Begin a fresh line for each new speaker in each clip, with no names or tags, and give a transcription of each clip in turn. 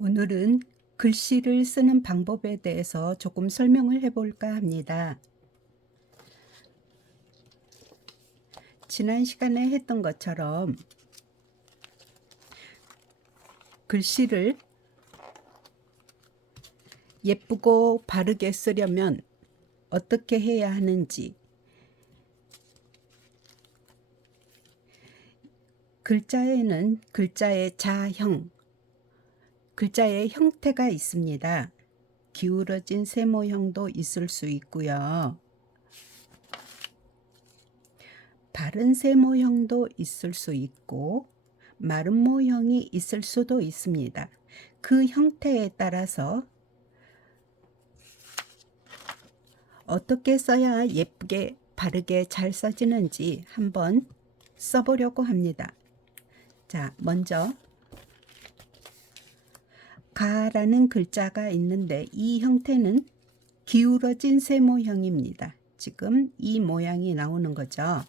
오늘은 글씨를 쓰는 방법에 대해서 조금 설명을 해볼까 합니다. 지난 시간에 했던 것처럼 글씨를 예쁘고 바르게 쓰려면 어떻게 해야 하는지 글자에는 글자의 자형, 글자의 형태가 있습니다. 기울어진 세모형도 있을 수 있고요. 바른 세모형도 있을 수 있고 마른 모형이 있을 수도 있습니다. 그 형태에 따라서 어떻게 써야 예쁘게 바르게 잘 써지는지 한번 써보려고 합니다. 자, 먼저 가라는 글자가 있는데 이 형태는 기울어진 세모형입니다. 지금 이 모양이 나오는 거죠.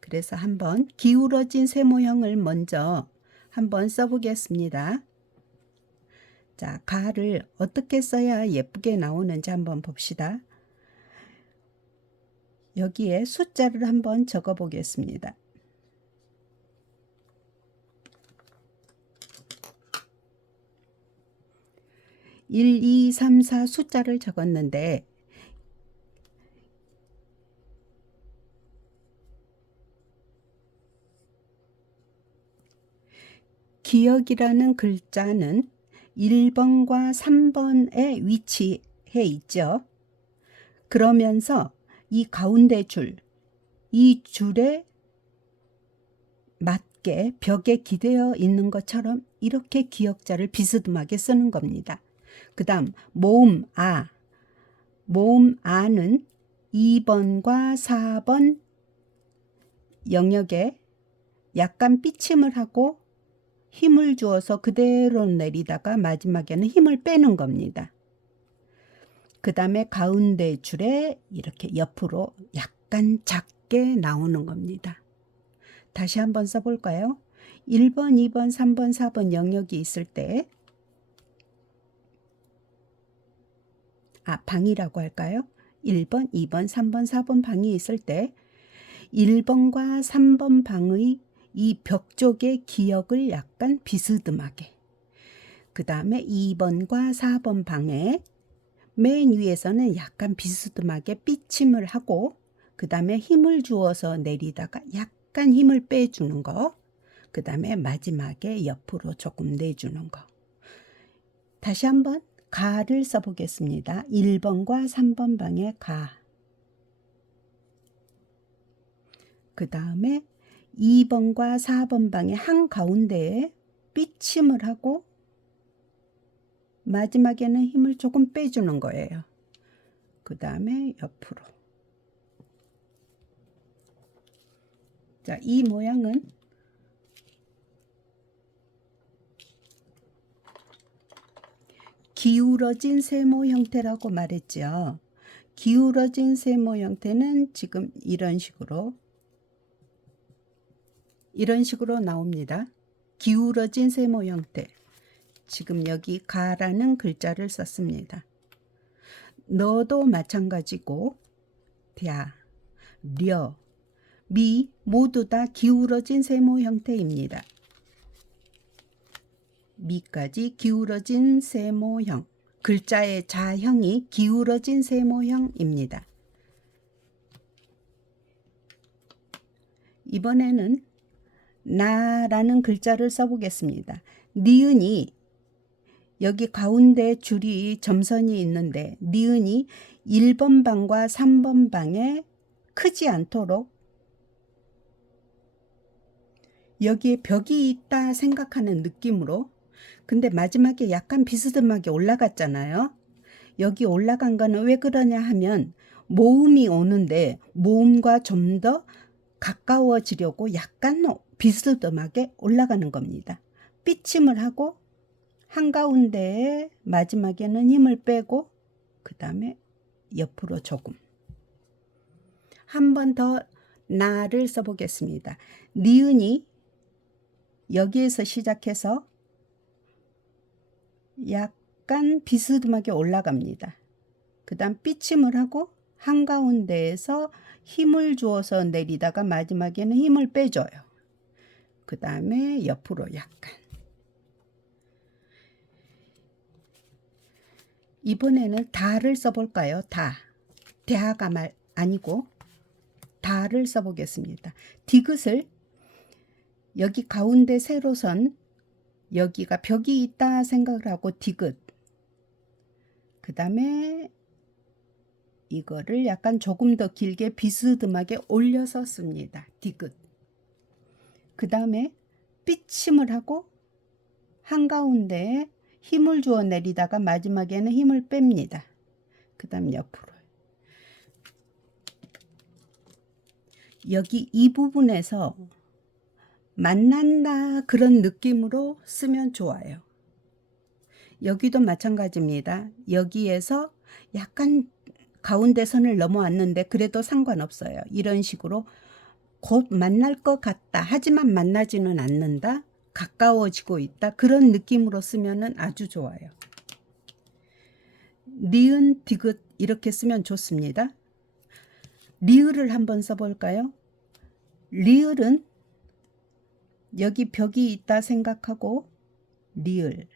그래서 한번 기울어진 세모형을 먼저 한번 써보겠습니다. 자, 가를 어떻게 써야 예쁘게 나오는지 한번 봅시다. 여기에 숫자를 한번 적어 보겠습니다. 1, 2, 3, 4 숫자를 적었는데 기억이라는 글자는 1번과 3번에 위치해 있죠. 그러면서 이 가운데 줄, 이 줄에 맞게 벽에 기대어 있는 것처럼 이렇게 기억자를 비스듬하게 쓰는 겁니다. 그 다음 모음 아. 모음 아는 2번과 4번 영역에 약간 삐침을 하고 힘을 주어서 그대로 내리다가 마지막에는 힘을 빼는 겁니다. 그 다음에 가운데 줄에 이렇게 옆으로 약간 작게 나오는 겁니다. 다시 한번 써볼까요? 1번, 2번, 3번, 4번 영역이 있을 때 아, 방이라고 할까요? 1번, 2번, 3번, 4번 방이 있을 때 1번과 3번 방의 이 벽 쪽의 기역을 약간 비스듬하게 그 다음에 2번과 4번 방에 맨 위에서는 약간 비스듬하게 삐침을 하고 그 다음에 힘을 주어서 내리다가 약간 힘을 빼주는 거. 그 다음에 마지막에 옆으로 조금 내주는 거. 다시 한번 가를 써보겠습니다. 1번과 3번 방에 가. 그 다음에 2번과 4번 방의 한 가운데에 삐침을 하고 마지막에는 힘을 조금 빼주는 거예요. 그 다음에 옆으로. 자, 이 모양은 기울어진 세모 형태라고 말했죠. 기울어진 세모 형태는 지금 이런 식으로 이런 식으로 나옵니다. 기울어진 세모 형태. 지금 여기 가라는 글자를 썼습니다. 너도 마찬가지고 야, 려, 미 모두 다 기울어진 세모 형태입니다. 미까지 기울어진 세모형, 글자의 자형이 기울어진 세모형입니다. 이번에는 나라는 글자를 써보겠습니다. 니은이 여기 가운데 줄이 점선이 있는데 니은이 1번 방과 3번 방에 크지 않도록 여기에 벽이 있다 생각하는 느낌으로 근데 마지막에 약간 비스듬하게 올라갔잖아요. 여기 올라간 거는 왜 그러냐 하면 모음이 오는데 모음과 좀 더 가까워지려고 약간 비스듬하게 올라가는 겁니다. 삐침을 하고 한가운데에 마지막에는 힘을 빼고 그 다음에 옆으로 조금 한 번 더 나를 써보겠습니다. 니은이 여기에서 시작해서 약간 비스듬하게 올라갑니다. 그 다음 삐침을 하고 한가운데에서 힘을 주어서 내리다가 마지막에는 힘을 빼줘요. 그 다음에 옆으로 약간. 이번에는 다를 써볼까요? 다. 대하가 말 아니고 다를 써보겠습니다. 디귿을 여기 가운데 세로선 여기가 벽이 있다 생각을 하고 디귿 그 다음에 이거를 약간 조금 더 길게 비스듬하게 올려서 씁니다. 디귿 그 다음에 삐침을 하고 한가운데에 힘을 주어 내리다가 마지막에는 힘을 뺍니다. 그 다음 옆으로 여기 이 부분에서 만난다 그런 느낌으로 쓰면 좋아요. 여기도 마찬가지입니다. 여기에서 약간 가운데 선을 넘어왔는데 그래도 상관없어요. 이런 식으로 곧 만날 것 같다. 하지만 만나지는 않는다. 가까워지고 있다. 그런 느낌으로 쓰면 아주 좋아요. 니은, 디귿 이렇게 쓰면 좋습니다. 리을을 한번 써볼까요? 리을은 여기 벽이 있다 생각하고 리을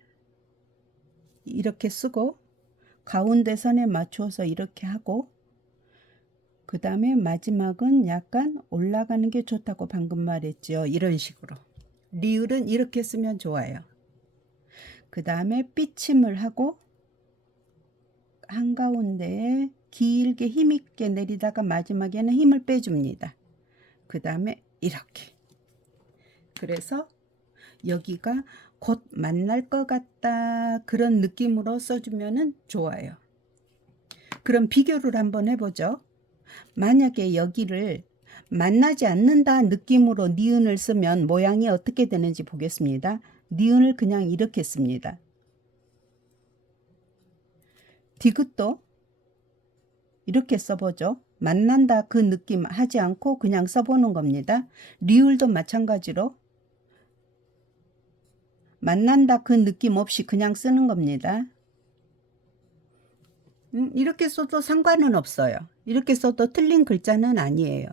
이렇게 쓰고 가운데 선에 맞추어서 이렇게 하고 그 다음에 마지막은 약간 올라가는 게 좋다고 방금 말했죠. 이런 식으로 리을은 이렇게 쓰면 좋아요. 그 다음에 삐침을 하고 한가운데에 길게 힘있게 내리다가 마지막에는 힘을 빼줍니다. 그 다음에 이렇게. 그래서 여기가 곧 만날 것 같다 그런 느낌으로 써주면 좋아요. 그럼 비교를 한번 해보죠. 만약에 여기를 만나지 않는다 느낌으로 니은을 쓰면 모양이 어떻게 되는지 보겠습니다. 니은을 그냥 이렇게 씁니다. 디귿도 이렇게 써보죠. 만난다 그 느낌 하지 않고 그냥 써보는 겁니다. 리을도 마찬가지로 만난다 그 느낌 없이 그냥 쓰는 겁니다. 음, 이렇게 써도 상관은 없어요. 이렇게 써도 틀린 글자는 아니에요.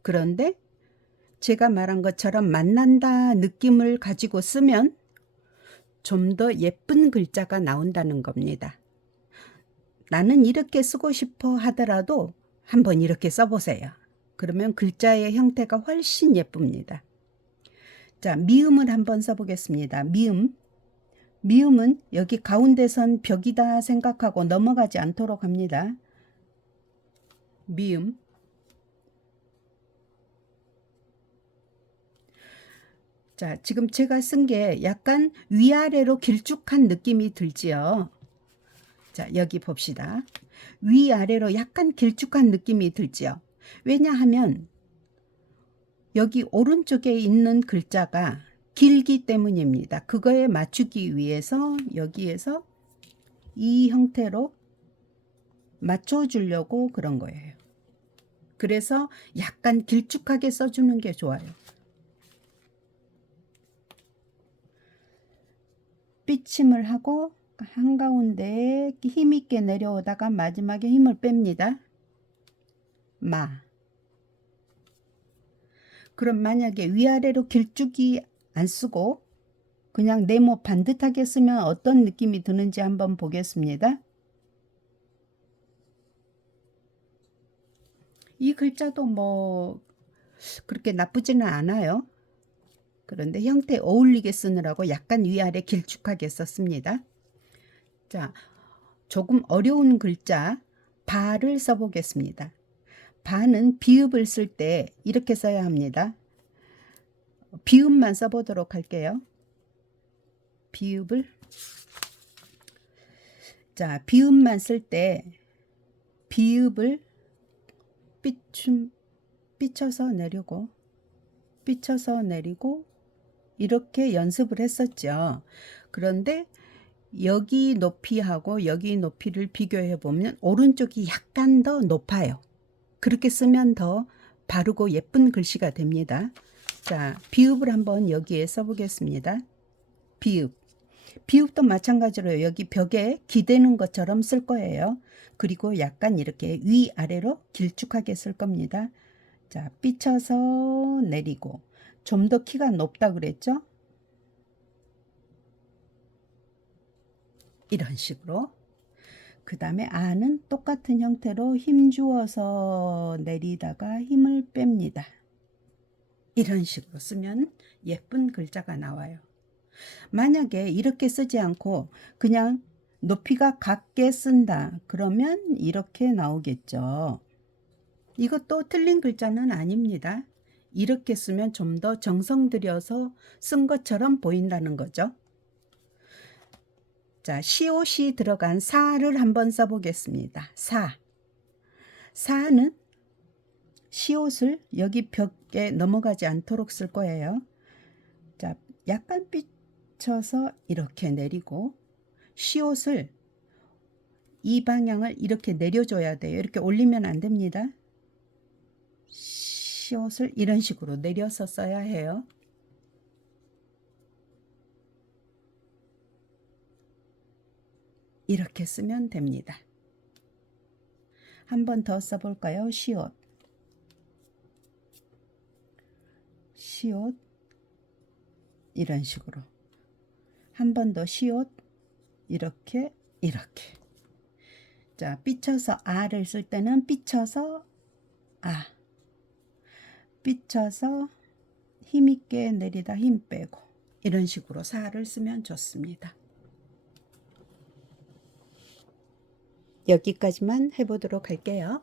그런데 제가 말한 것처럼 만난다 느낌을 가지고 쓰면 좀 더 예쁜 글자가 나온다는 겁니다. 나는 이렇게 쓰고 싶어 하더라도 한번 이렇게 써보세요. 그러면 글자의 형태가 훨씬 예쁩니다. 자, 미음을 한번 써보겠습니다. 미음. 미음은 여기 가운데 선 벽이다 생각하고 넘어가지 않도록 합니다. 미음. 자, 지금 제가 쓴 게 약간 위아래로 길쭉한 느낌이 들지요. 자, 여기 봅시다. 위아래로 약간 길쭉한 느낌이 들지요. 왜냐하면 여기 오른쪽에 있는 글자가 길기 때문입니다. 그거에 맞추기 위해서 여기에서 이 형태로 맞춰주려고 그런 거예요. 그래서 약간 길쭉하게 써주는 게 좋아요. 삐침을 하고 한가운데에 힘있게 내려오다가 마지막에 힘을 뺍니다. 마. 그럼 만약에 위아래로 길쭉이 안 쓰고 그냥 네모 반듯하게 쓰면 어떤 느낌이 드는지 한번 보겠습니다. 이 글자도 뭐 그렇게 나쁘지는 않아요. 그런데 형태 어울리게 쓰느라고 약간 위아래 길쭉하게 썼습니다. 자, 조금 어려운 글자 바를 써보겠습니다. 바는 비읍을 쓸 때 이렇게 써야 합니다. 비읍만 써보도록 할게요. 비읍을 자 비읍만 쓸 때 비읍을 삐춤 삐쳐서 내리고 삐쳐서 내리고 이렇게 연습을 했었죠. 그런데 여기 높이하고 여기 높이를 비교해 보면 오른쪽이 약간 더 높아요. 그렇게 쓰면 더 바르고 예쁜 글씨가 됩니다. 자, 비읍을 한번 여기에 써보겠습니다. 비읍. 비읍도 마찬가지로 여기 벽에 기대는 것처럼 쓸 거예요. 그리고 약간 이렇게 위아래로 길쭉하게 쓸 겁니다. 자, 삐쳐서 내리고 좀 더 키가 높다 그랬죠? 이런 식으로 그 다음에 아는 똑같은 형태로 힘 주어서 내리다가 힘을 뺍니다. 이런 식으로 쓰면 예쁜 글자가 나와요. 만약에 이렇게 쓰지 않고 그냥 높이가 같게 쓴다. 그러면 이렇게 나오겠죠. 이것도 틀린 글자는 아닙니다. 이렇게 쓰면 좀 더 정성 들여서 쓴 것처럼 보인다는 거죠. 자, 시옷이 들어간 사를 한번 써보겠습니다. 사. 사는 시옷을 여기 벽에 넘어가지 않도록 쓸 거예요. 자, 약간 삐쳐서 이렇게 내리고 시옷을 이 방향을 이렇게 내려줘야 돼요. 이렇게 올리면 안 됩니다. 시옷을 이런 식으로 내려서 써야 해요. 이렇게 쓰면 됩니다. 한 번 더 써볼까요? 시옷. 시옷. 이런 식으로. 한 번 더 시옷. 이렇게, 이렇게. 자, 삐쳐서 아를 쓸 때는 삐쳐서 아. 삐쳐서 힘있게 내리다 힘 빼고. 이런 식으로 사를 쓰면 좋습니다. 여기까지만 해보도록 할게요.